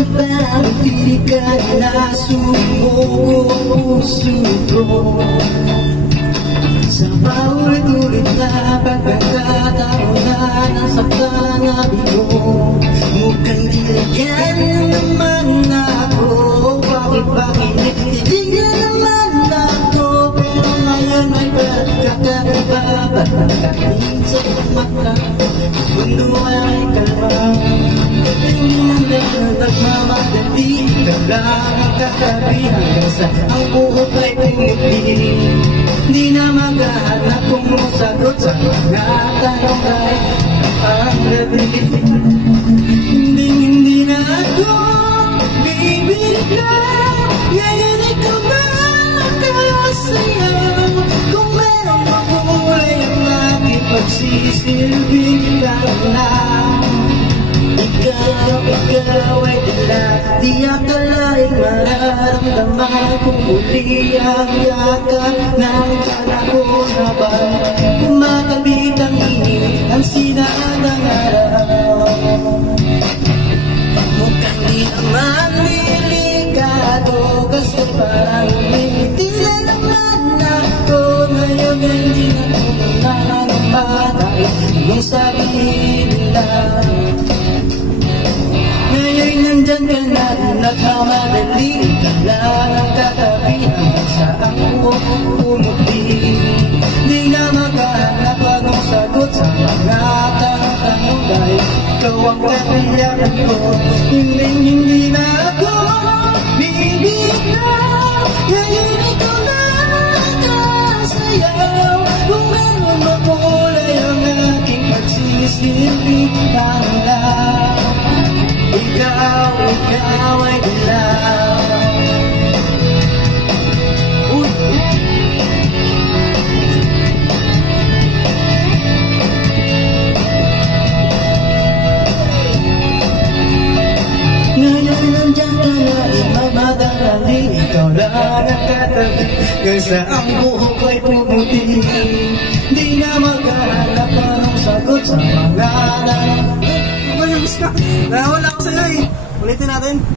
Bakit di ka nasubok puso ko? Sa paulit-ulit na pagkakataon na nasaktan na bigo, mukhang dilagyan naman ako. Bakit pakinig na naman ako? Pero ngayon ay pagkakaiba, pagkakain sa mata, mundo ay kalma. Nagmamadali ka lang ang katabi hanggang sa ang buhok ay pumipili. Di na maghahanap kung sagot sa mga tanong ay ang nabili. Hindi na ako bibigyan, ngayon ikaw na nakasayaw. Kung meron makulay ang aking pagsisilbing lang. Ikaw ay dala, di akalaing mararamdaman kung muli ang yakap ng panahon habang kumakabit ang init ang sinaan ng araw. Mukhang di naman delikado kasi parang umitila naman ako. Ngayon ay di na kumunangan ang bagay anong sabihin nila. Ngayon nandyan ka na, nagmamadali ka lang ang katabi hanggang sa ang buhok pumuti. Di na maghahanap anong sagot sa mga tanong dahil ikaw ang kailangan ko. Hindi na ako bibigyan, ngayon ikaw na nakasayaw. Kung meron makulay ang aking pagsisilbing lang. Ikaw ay dilaw. Ngayon nandiyan ka na, mamadali. Ikaw lang ang katabi hanggang sa ang buhok ay pumuti. Di na maghahanap anong sagot sa mga tanong. Nawala ako sa'yo eh. Ulitin natin.